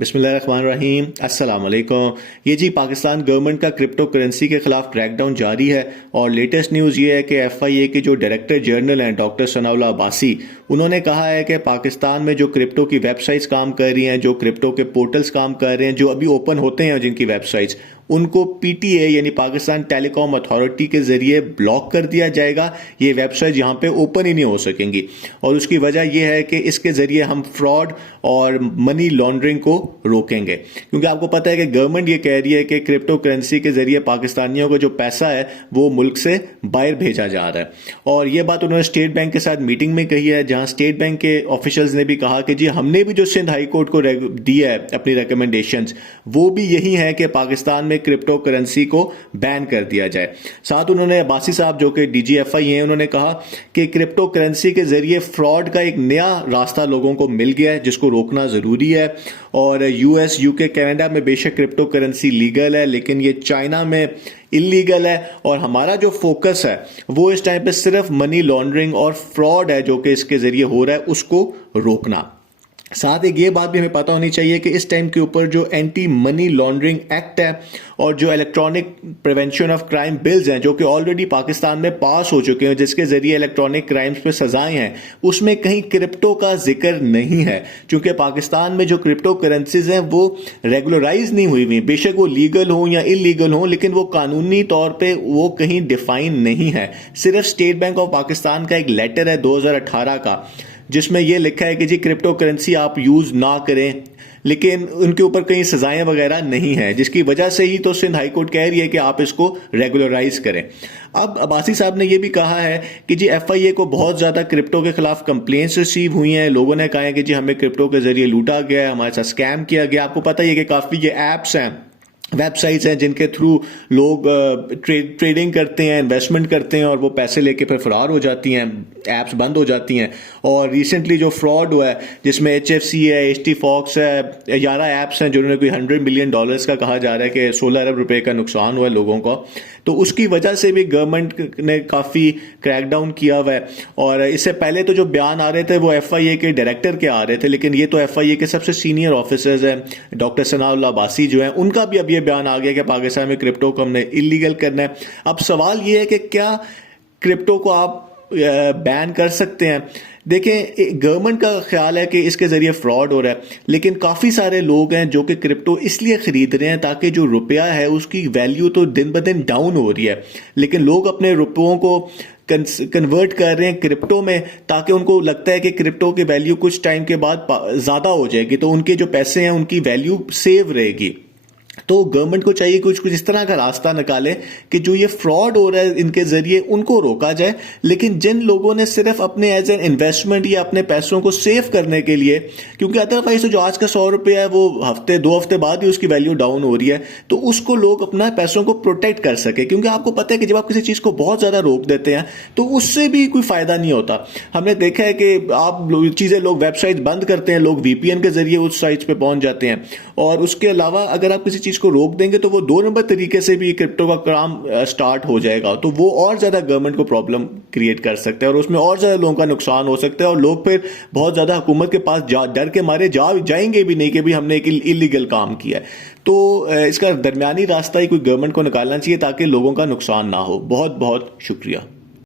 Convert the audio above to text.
बिस्मिल्लाहिर्रहमानिर्रहीम, अस्सलाम वालेकुम। ये जी पाकिस्तान गवर्नमेंट का क्रिप्टो करेंसी के खिलाफ क्रैकडाउन जारी है और लेटेस्ट न्यूज़ ये है कि एफआईए के जो डायरेक्टर जनरल हैं डॉक्टर सनाउल्लाह अब्बासी, उन्होंने कहा है कि पाकिस्तान में जो क्रिप्टो की वेबसाइट्स काम कर रही हैं, जो क्रिप्टो के पोर्टल्स काम कर रहे हैं, जो अभी ओपन होते हैं जिनकी वेबसाइट्स, उनको पीटीए यानी पाकिस्तान टेलीकॉम अथॉरिटी के जरिए ब्लॉक कर दिया जाएगा। ये वेबसाइट यहाँ पे ओपन ही नहीं हो सकेंगी और उसकी वजह यह है कि इसके जरिए हम फ्रॉड और मनी लॉन्ड्रिंग को रोकेंगे, क्योंकि आपको पता है कि गवर्नमेंट ये कह रही है कि क्रिप्टो करेंसी के जरिए पाकिस्तानियों का जो पैसा है वो मुल्क से बाहर भेजा जा रहा है। और ये बात उन्होंने स्टेट बैंक के साथ मीटिंग में कही है, जहां स्टेट बैंक के ऑफिशियल्स ने भी कहा कि जी हमने भी जो सिंध हाई कोर्ट को दिया है अपनी रिकमेंडेशंस, वो भी यही है कि पाकिस्तान में क्रिप्टो करेंसी को बैन कर दिया जाए। साथ उन्होंने अब्बासी साहब जो कि डीजीएफआई हैं, उन्होंने कहा कि क्रिप्टो करेंसी के जरिए फ्रॉड का एक नया रास्ता लोगों को मिल गया है जिसको रोकना जरूरी है। और यूएस, यूके, कनाडा में बेशक क्रिप्टो करेंसी लीगल है, लेकिन ये चाइना में इलीगल है और हमारा जो फोकस है वो इस टाइम पे सिर्फ मनी लॉन्ड्रिंग और फ्रॉड है जो कि इसके जरिए हो रहा है, उसको रोकना। साथ एक ये बात भी हमें पता होनी चाहिए कि इस टाइम के ऊपर जो एंटी मनी लॉन्ड्रिंग एक्ट है और जो electronic prevention of crime bills हैं जो कि ऑलरेडी पाकिस्तान में पास हो चुके हैं, जिसके जरिए इलेक्ट्रॉनिक क्राइम्स पे सजाएं हैं, उसमें कहीं क्रिप्टो का जिक्र नहीं है, क्योंकि पाकिस्तान में जो क्रिप्टो करेंसीज हैं वो रेगुलराइज नहीं हुई हुई। बेशक वो लीगल हो या इलीगल हो, लेकिन वो कानूनी तौर पर वो कहीं डिफाइन नहीं है। सिर्फ स्टेट बैंक ऑफ पाकिस्तान का एक लेटर है 2018 का जिसमें यह लिखा है कि जी क्रिप्टो करेंसी आप यूज ना करें, लेकिन उनके ऊपर कहीं सजाएं वगैरह नहीं है, जिसकी वजह से ही तो सिंध हाईकोर्ट कह रही है कि आप इसको रेगुलराइज करें। अब अब्बासी साहब ने यह भी कहा है कि जी एफआईए को बहुत ज्यादा क्रिप्टो के खिलाफ कंप्लेंट्स रिसीव हुई हैं। लोगों ने कहा है कि जी हमें क्रिप्टो के जरिए लूटा गया है, हमारे साथ स्कैम किया गया। आपको पता ही है कि काफी ये एप्स हैं, वेबसाइट्स हैं जिनके थ्रू लोग ट्रेडिंग करते हैं, इन्वेस्टमेंट करते हैं और वो पैसे लेके फिर फरार हो जाती हैं, एप्स बंद हो जाती हैं। और रिसेंटली जो फ्रॉड हुआ है जिसमें एचएफसी है, एचटी फॉक्स है, 11 एप्स हैं जिन्होंने कोई $100 मिलियन का कहा जा रहा है कि 16 अरब रुपए का नुकसान हुआ है लोगों को, तो उसकी वजह से भी गवर्नमेंट ने काफ़ी क्रैकडाउन किया हुआ है। और इससे पहले तो जो बयान आ रहे थे वो एफआईए के डायरेक्टर के आ रहे थे, लेकिन ये तो एफआईए के सबसे सीनियर ऑफिसर्स हैं, डॉक्टर सनाउल्लाह अब्बासी जो हैं, उनका भी अब ये बयान आ गया कि पाकिस्तान में क्रिप्टो को हमने इलीगल करना है। अब सवाल ये है कि क्या क्रिप्टो को आप बैन कर सकते हैं? देखें, गवर्नमेंट का ख्याल है कि इसके जरिए फ्रॉड हो रहा है, लेकिन काफ़ी सारे लोग हैं जो कि क्रिप्टो इसलिए खरीद रहे हैं ताकि जो रुपया है उसकी वैल्यू तो दिन ब दिन डाउन हो रही है, लेकिन लोग अपने रुपयों को कन्वर्ट कर रहे हैं क्रिप्टो में ताकि उनको लगता है कि क्रिप्टो की वैल्यू कुछ टाइम के बाद ज़्यादा हो जाएगी, तो उनके जो पैसे हैं उनकी वैल्यू सेव रहेगी। तो गवर्नमेंट को चाहिए कुछ इस तरह का रास्ता निकाले कि जो ये फ्रॉड हो रहा है इनके जरिए उनको रोका जाए, लेकिन जिन लोगों ने सिर्फ अपने एज एन इन्वेस्टमेंट या अपने पैसों को सेव करने के लिए, क्योंकि अदरवाइज तो जो आज का 100 रुपया है वो हफ्ते 2 हफ्ते बाद ही उसकी वैल्यू डाउन हो रही है, तो उसको लोग अपना पैसों को प्रोटेक्ट कर सके। क्योंकि आपको पता है कि जब आप किसी चीज़ को बहुत ज़्यादा रोक देते हैं तो उससे भी कोई फ़ायदा नहीं होता। हमने देखा है कि आप चीज़ें लोग वेबसाइट बंद करते हैं, लोग वीपीएन के जरिए उस साइट्स पर पहुंच जाते हैं, और उसके अलावा अगर आप किसी चीज़ को रोक देंगे तो वो 2 नंबर तरीके से भी क्रिप्टो का काम स्टार्ट हो जाएगा, तो वो और ज्यादा गवर्नमेंट को प्रॉब्लम क्रिएट कर सकता है और उसमें और ज्यादा लोगों का नुकसान हो सकता है, और लोग फिर बहुत ज्यादा हुकूमत के पास डर के मारे जाएंगे भी नहीं कि भी हमने एक इलीगल काम किया है। तो इसका दरमियानी रास्ता ही कोई गवर्नमेंट को निकालना चाहिए ताकि लोगों का नुकसान ना हो। बहुत बहुत शुक्रिया।